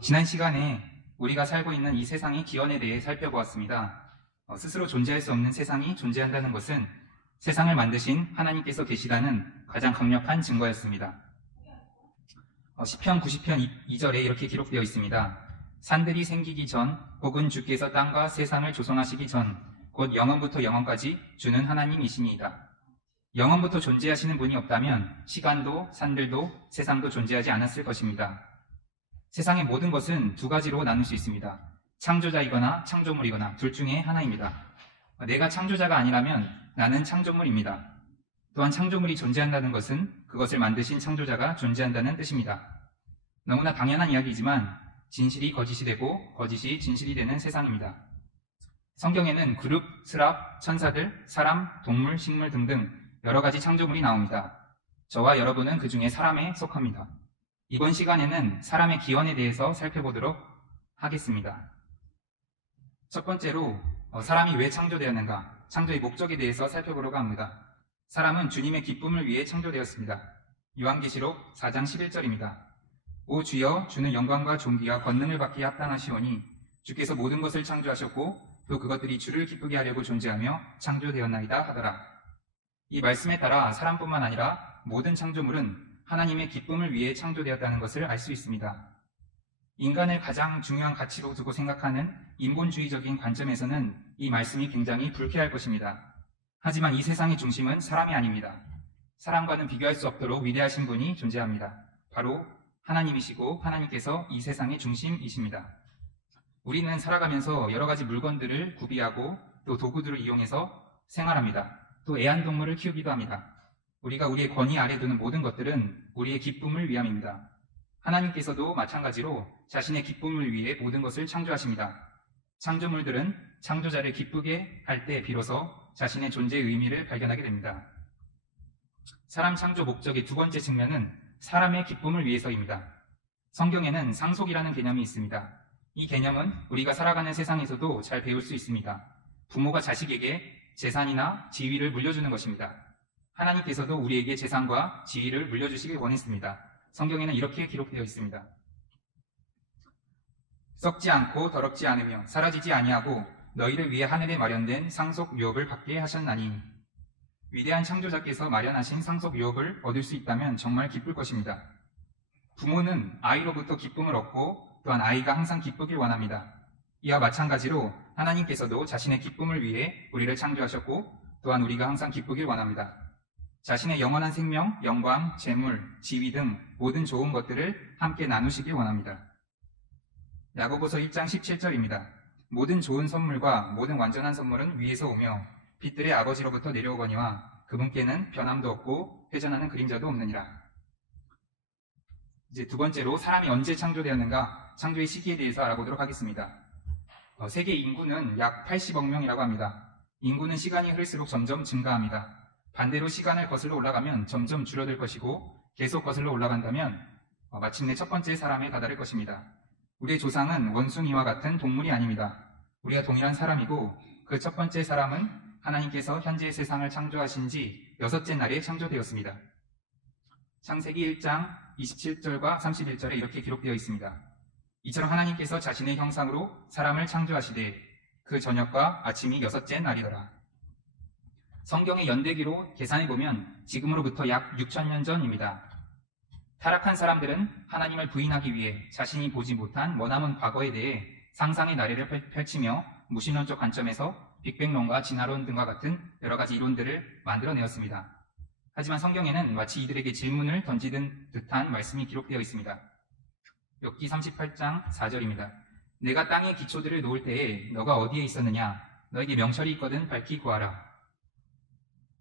지난 시간에 우리가 살고 있는 이 세상의 기원에 대해 살펴보았습니다. 스스로 존재할 수 없는 세상이 존재한다는 것은 세상을 만드신 하나님께서 계시다는 가장 강력한 증거였습니다. 시편 90편 2절에 이렇게 기록되어 있습니다. 산들이 생기기 전 혹은 주께서 땅과 세상을 조성하시기 전 곧 영원부터 영원까지 주는 하나님이시니이다. 영원부터 존재하시는 분이 없다면 시간도 산들도 세상도 존재하지 않았을 것입니다. 세상의 모든 것은 두 가지로 나눌 수 있습니다. 창조자이거나 창조물이거나 둘 중에 하나입니다. 내가 창조자가 아니라면 나는 창조물입니다. 또한 창조물이 존재한다는 것은 그것을 만드신 창조자가 존재한다는 뜻입니다. 너무나 당연한 이야기이지만 진실이 거짓이 되고 거짓이 진실이 되는 세상입니다. 성경에는 그룹, 스랍, 천사들, 사람, 동물, 식물 등등 여러 가지 창조물이 나옵니다. 저와 여러분은 그 중에 사람에 속합니다. 이번 시간에는 사람의 기원에 대해서 살펴보도록 하겠습니다. 첫 번째로 사람이 왜 창조되었는가, 창조의 목적에 대해서 살펴보려고 합니다. 사람은 주님의 기쁨을 위해 창조되었습니다. 요한계시록 4장 11절입니다. 오 주여, 주는 영광과 존귀와 권능을 받기에 합당하시오니 주께서 모든 것을 창조하셨고 또 그것들이 주를 기쁘게 하려고 존재하며 창조되었나이다 하더라. 이 말씀에 따라 사람뿐만 아니라 모든 창조물은 하나님의 기쁨을 위해 창조되었다는 것을 알 수 있습니다. 인간을 가장 중요한 가치로 두고 생각하는 인본주의적인 관점에서는 이 말씀이 굉장히 불쾌할 것입니다. 하지만 이 세상의 중심은 사람이 아닙니다. 사람과는 비교할 수 없도록 위대하신 분이 존재합니다. 바로 하나님이시고 하나님께서 이 세상의 중심이십니다. 우리는 살아가면서 여러 가지 물건들을 구비하고 또 도구들을 이용해서 생활합니다. 또 애완동물을 키우기도 합니다. 우리가 우리의 권위 아래 두는 모든 것들은 우리의 기쁨을 위함입니다. 하나님께서도 마찬가지로 자신의 기쁨을 위해 모든 것을 창조하십니다. 창조물들은 창조자를 기쁘게 할 때 비로소 자신의 존재의 의미를 발견하게 됩니다. 사람 창조 목적의 두 번째 측면은 사람의 기쁨을 위해서입니다. 성경에는 상속이라는 개념이 있습니다. 이 개념은 우리가 살아가는 세상에서도 잘 배울 수 있습니다. 부모가 자식에게 재산이나 지위를 물려주는 것입니다. 하나님께서도 우리에게 재산과 지위를 물려주시길 원했습니다. 성경에는 이렇게 기록되어 있습니다. 썩지 않고 더럽지 않으며 사라지지 아니하고 너희를 위해 하늘에 마련된 상속 유업을 받게 하셨나니. 위대한 창조자께서 마련하신 상속 유업을 얻을 수 있다면 정말 기쁠 것입니다. 부모는 아이로부터 기쁨을 얻고 또한 아이가 항상 기쁘길 원합니다. 이와 마찬가지로 하나님께서도 자신의 기쁨을 위해 우리를 창조하셨고 또한 우리가 항상 기쁘길 원합니다. 자신의 영원한 생명, 영광, 재물, 지위 등 모든 좋은 것들을 함께 나누시길 원합니다. 야고보서 1장 17절입니다. 모든 좋은 선물과 모든 완전한 선물은 위에서 오며 빛들의 아버지로부터 내려오거니와 그분께는 변함도 없고 회전하는 그림자도 없느니라. 이제 두 번째로 사람이 언제 창조되었는가, 창조의 시기에 대해서 알아보도록 하겠습니다. 세계 인구는 약 80억 명이라고 합니다. 인구는 시간이 흐를수록 점점 증가합니다. 반대로 시간을 거슬러 올라가면 점점 줄어들 것이고 계속 거슬러 올라간다면 마침내 첫 번째 사람에 다다를 것입니다. 우리의 조상은 원숭이와 같은 동물이 아닙니다. 우리가 동일한 사람이고 그 첫 번째 사람은 하나님께서 현재의 세상을 창조하신 지 6째 날에 창조되었습니다. 창세기 1장 27절과 31절에 이렇게 기록되어 있습니다. 이처럼 하나님께서 자신의 형상으로 사람을 창조하시되 그 저녁과 아침이 6째 날이더라. 성경의 연대기로 계산해보면 지금으로부터 약 6,000년 전입니다. 타락한 사람들은 하나님을 부인하기 위해 자신이 보지 못한 머나먼 과거에 대해 상상의 나래를 펼치며 무신론적 관점에서 빅뱅론과 진화론 등과 같은 여러 가지 이론들을 만들어내었습니다. 하지만 성경에는 마치 이들에게 질문을 던지는 듯한 말씀이 기록되어 있습니다. 욥기 38장 4절입니다. 내가 땅의 기초들을 놓을 때에 너가 어디에 있었느냐? 너에게 명철이 있거든 밝히 구하라.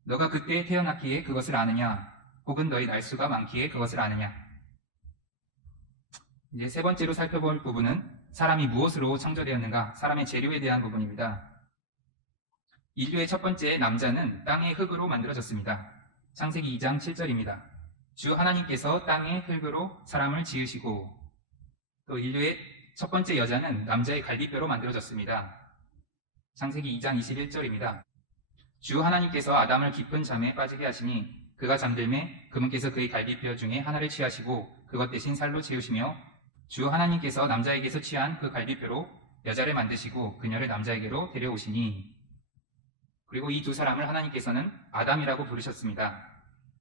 너가 그때에 태어났기에 그것을 아느냐? 혹은 너의 날수가 많기에 그것을 아느냐? 이제 세 번째로 살펴볼 부분은 사람이 무엇으로 창조되었는가, 사람의 재료에 대한 부분입니다. 인류의 첫 번째 남자는 땅의 흙으로 만들어졌습니다. 창세기 2장 7절입니다. 주 하나님께서 땅의 흙으로 사람을 지으시고, 또 인류의 첫 번째 여자는 남자의 갈비뼈로 만들어졌습니다. 창세기 2장 21절입니다. 주 하나님께서 아담을 깊은 잠에 빠지게 하시니 그가 잠들매 그분께서 그의 갈비뼈 중에 하나를 취하시고 그것 대신 살로 채우시며 주 하나님께서 남자에게서 취한 그 갈비뼈로 여자를 만드시고 그녀를 남자에게로 데려오시니. 그리고 이 두 사람을 하나님께서는 아담이라고 부르셨습니다.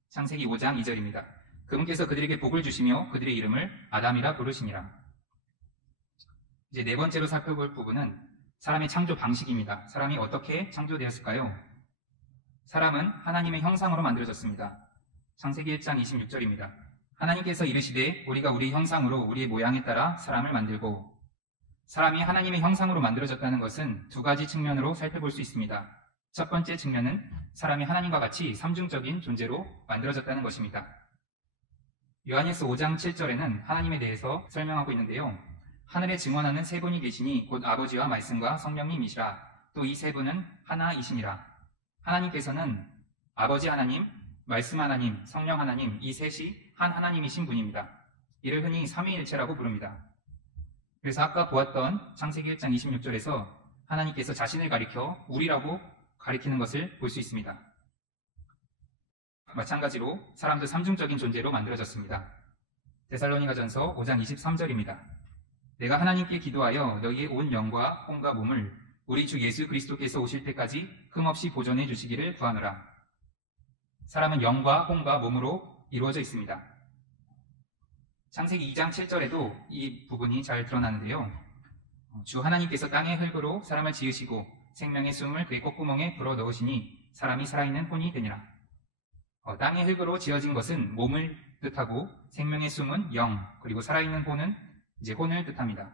창세기 5장 2절입니다. 그분께서 그들에게 복을 주시며 그들의 이름을 아담이라 부르시니라. 이제 네 번째로 살펴볼 부분은 사람의 창조 방식입니다. 사람이 어떻게 창조되었을까요? 사람은 하나님의 형상으로 만들어졌습니다. 창세기 1장 26절입니다. 하나님께서 이르시되 우리가 우리 형상으로 우리의 모양에 따라 사람을 만들고. 사람이 하나님의 형상으로 만들어졌다는 것은 두 가지 측면으로 살펴볼 수 있습니다. 첫 번째 측면은 사람이 하나님과 같이 삼중적인 존재로 만들어졌다는 것입니다. 요한일서 5장 7절에는 하나님에 대해서 설명하고 있는데요. 하늘에 증언하는 세 분이 계시니 곧 아버지와 말씀과 성령님이시라. 또 이 세 분은 하나이시니라. 하나님께서는 아버지 하나님, 말씀 하나님, 성령 하나님, 이 셋이 한 하나님이신 분입니다. 이를 흔히 삼위일체라고 부릅니다. 그래서 아까 보았던 창세기 1장 26절에서 하나님께서 자신을 가리켜 우리라고 가리키는 것을 볼 수 있습니다. 마찬가지로 사람도 삼중적인 존재로 만들어졌습니다. 데살로니가전서 5장 23절입니다. 내가 하나님께 기도하여 너희의 온 영과 혼과 몸을 우리 주 예수 그리스도께서 오실 때까지 흠없이 보존해 주시기를 구하노라. 사람은 영과 혼과 몸으로 이루어져 있습니다. 창세기 2장 7절에도 이 부분이 잘 드러나는데요. 주 하나님께서 땅의 흙으로 사람을 지으시고 생명의 숨을 그의 콧구멍에 불어 넣으시니 사람이 살아있는 혼이 되니라. 땅의 흙으로 지어진 것은 몸을 뜻하고 생명의 숨은 영, 그리고 살아있는 혼은 이제 혼을 뜻합니다.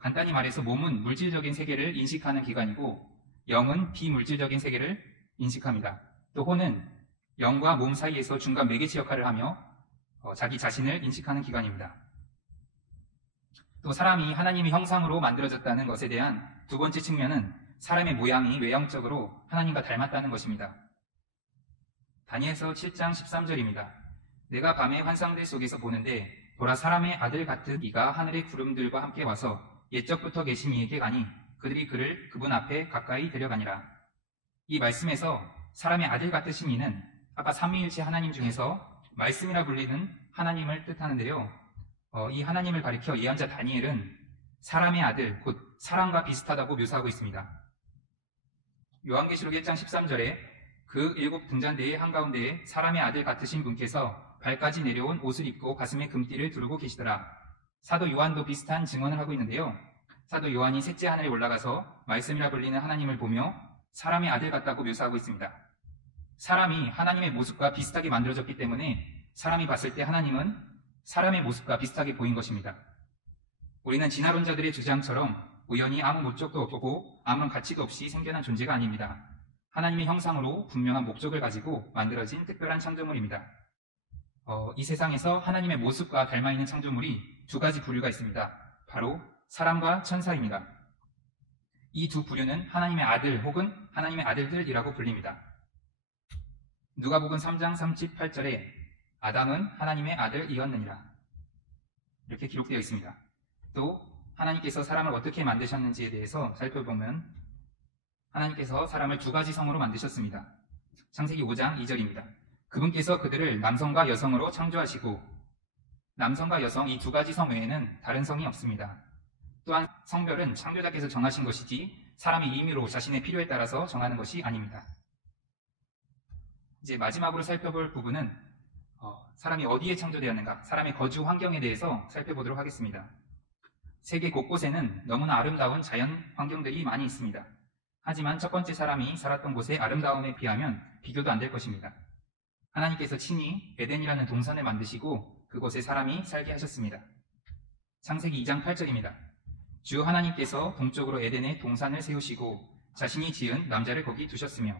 간단히 말해서 몸은 물질적인 세계를 인식하는 기관이고 영은 비물질적인 세계를 인식합니다. 또 혼은 영과 몸 사이에서 중간 매개체 역할을 하며 자기 자신을 인식하는 기관입니다. 또 사람이 하나님의 형상으로 만들어졌다는 것에 대한 두 번째 측면은 사람의 모양이 외형적으로 하나님과 닮았다는 것입니다. 다니엘서 7장 13절입니다. 내가 밤의 환상들 속에서 보는데 보라 사람의 아들 같은 이가 하늘의 구름들과 함께 와서 옛적부터 계신 이에게 가니 그들이 그를 그분 앞에 가까이 데려가니라. 이 말씀에서 사람의 아들 같으신 이는 아까 삼위일체 하나님 중에서 말씀이라 불리는 하나님을 뜻하는데요. 이 하나님을 가리켜 예언자 다니엘은 사람의 아들, 곧 사람과 비슷하다고 묘사하고 있습니다. 요한계시록 1장 13절에 그 일곱 등잔대의 한가운데에 사람의 아들 같으신 분께서 발까지 내려온 옷을 입고 가슴에 금띠를 두르고 계시더라. 사도 요한도 비슷한 증언을 하고 있는데요. 사도 요한이 셋째 하늘에 올라가서 말씀이라 불리는 하나님을 보며 사람의 아들 같다고 묘사하고 있습니다. 사람이 하나님의 모습과 비슷하게 만들어졌기 때문에 사람이 봤을 때 하나님은 사람의 모습과 비슷하게 보인 것입니다. 우리는 진화론자들의 주장처럼 우연히 아무 목적도 없고 아무런 가치도 없이 생겨난 존재가 아닙니다. 하나님의 형상으로 분명한 목적을 가지고 만들어진 특별한 창조물입니다. 이 세상에서 하나님의 모습과 닮아있는 창조물이 두 가지 부류가 있습니다. 바로 사람과 천사입니다. 이 두 부류는 하나님의 아들 혹은 하나님의 아들들이라고 불립니다. 누가복음 3장 38절에 아담은 하나님의 아들이었느니라 이렇게 기록되어 있습니다. 또 하나님께서 사람을 어떻게 만드셨는지에 대해서 살펴보면 하나님께서 사람을 두 가지 성으로 만드셨습니다. 창세기 5장 2절입니다. 그분께서 그들을 남성과 여성으로 창조하시고 남성과 여성 이 두 가지 성 외에는 다른 성이 없습니다. 또한 성별은 창조자께서 정하신 것이지 사람의 임의로 자신의 필요에 따라서 정하는 것이 아닙니다. 이제 마지막으로 살펴볼 부분은 사람이 어디에 창조되었는가, 사람의 거주 환경에 대해서 살펴보도록 하겠습니다. 세계 곳곳에는 너무나 아름다운 자연 환경들이 많이 있습니다. 하지만 첫 번째 사람이 살았던 곳의 아름다움에 비하면 비교도 안 될 것입니다. 하나님께서 친히 에덴이라는 동산을 만드시고 그곳에 사람이 살게 하셨습니다. 창세기 2장 8절입니다. 주 하나님께서 동쪽으로 에덴에 동산을 세우시고 자신이 지은 남자를 거기 두셨으며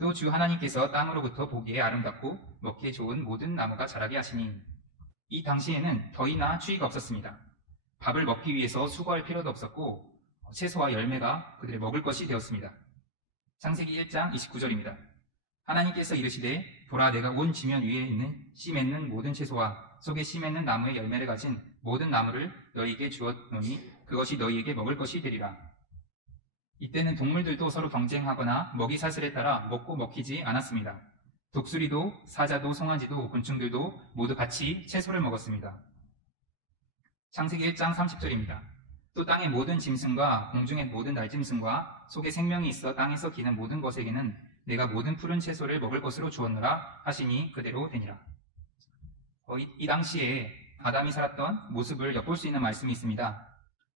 또 주 하나님께서 땅으로부터 보기에 아름답고 먹기에 좋은 모든 나무가 자라게 하시니. 이 당시에는 더위나 추위가 없었습니다. 밥을 먹기 위해서 수고할 필요도 없었고 채소와 열매가 그들의 먹을 것이 되었습니다. 창세기 1장 29절입니다. 하나님께서 이르시되 보라 내가 온 지면 위에 있는 씨 맺는 모든 채소와 속에 씨 맺는 나무의 열매를 가진 모든 나무를 너희에게 주었노니 그것이 너희에게 먹을 것이 되리라. 이때는 동물들도 서로 경쟁하거나 먹이 사슬에 따라 먹고 먹히지 않았습니다. 독수리도 사자도 송아지도 곤충들도 모두 같이 채소를 먹었습니다. 창세기 1장 30절입니다. 또 땅의 모든 짐승과 공중의 모든 날짐승과 속에 생명이 있어 땅에서 기는 모든 것에게는 내가 모든 푸른 채소를 먹을 것으로 주었노라 하시니 그대로 되니라. 이 당시에 아담이 살았던 모습을 엿볼 수 있는 말씀이 있습니다.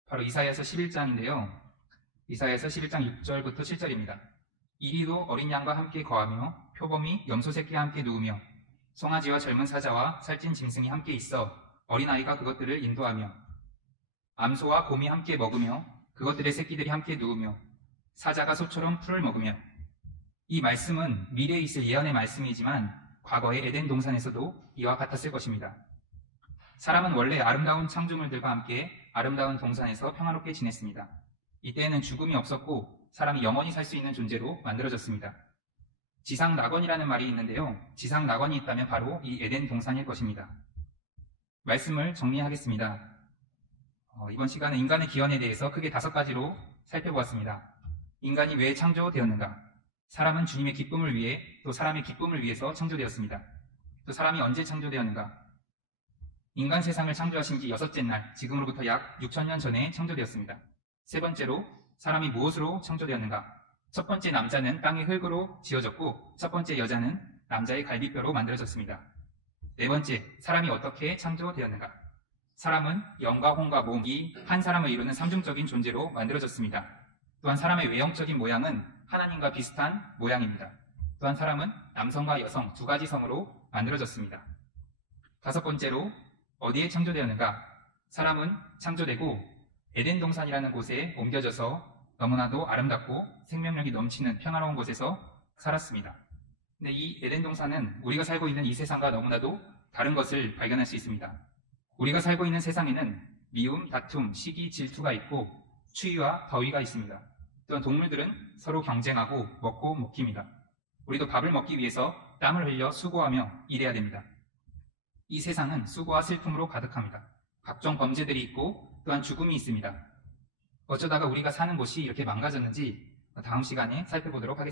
바로 이사야서 11장인데요. 이사야서 11장 6절부터 7절입니다. 이리도 어린 양과 함께 거하며 표범이 염소 새끼와 함께 누우며 송아지와 젊은 사자와 살찐 짐승이 함께 있어 어린아이가 그것들을 인도하며 암소와 곰이 함께 먹으며 그것들의 새끼들이 함께 누우며 사자가 소처럼 풀을 먹으며. 이 말씀은 미래에 있을 예언의 말씀이지만 과거의 에덴 동산에서도 이와 같았을 것입니다. 사람은 원래 아름다운 창조물들과 함께 아름다운 동산에서 평화롭게 지냈습니다. 이때에는 죽음이 없었고 사람이 영원히 살 수 있는 존재로 만들어졌습니다. 지상 낙원이라는 말이 있는데요. 지상 낙원이 있다면 바로 이 에덴 동산일 것입니다. 말씀을 정리하겠습니다. 이번 시간은 인간의 기원에 대해서 크게 5가지로 살펴보았습니다. 인간이 왜 창조되었는가? 사람은 주님의 기쁨을 위해 또 사람의 기쁨을 위해서 창조되었습니다. 또 사람이 언제 창조되었는가? 인간 세상을 창조하신 지 6째 날, 지금으로부터 약 6,000년 전에 창조되었습니다. 세 번째로 사람이 무엇으로 창조되었는가? 첫 번째 남자는 땅의 흙으로 지어졌고 첫 번째 여자는 남자의 갈비뼈로 만들어졌습니다. 네 번째, 사람이 어떻게 창조되었는가? 사람은 영과 혼과 몸, 이 한 사람을 이루는 삼중적인 존재로 만들어졌습니다. 또한 사람의 외형적인 모양은 하나님과 비슷한 모양입니다. 또한 사람은 남성과 여성 2가지 성으로 만들어졌습니다. 5번째로 어디에 창조되었는가? 사람은 창조되고 에덴 동산이라는 곳에 옮겨져서 너무나도 아름답고 생명력이 넘치는 평화로운 곳에서 살았습니다. 근데 이 에덴 동산은 우리가 살고 있는 이 세상과 너무나도 다른 것을 발견할 수 있습니다. 우리가 살고 있는 세상에는 미움, 다툼, 시기, 질투가 있고 추위와 더위가 있습니다. 또한 동물들은 서로 경쟁하고 먹고 먹힙니다. 우리도 밥을 먹기 위해서 땀을 흘려 수고하며 일해야 됩니다. 이 세상은 수고와 슬픔으로 가득합니다. 각종 범죄들이 있고 또한 죽음이 있습니다. 어쩌다가 우리가 사는 곳이 이렇게 망가졌는지 다음 시간에 살펴보도록 하겠습니다.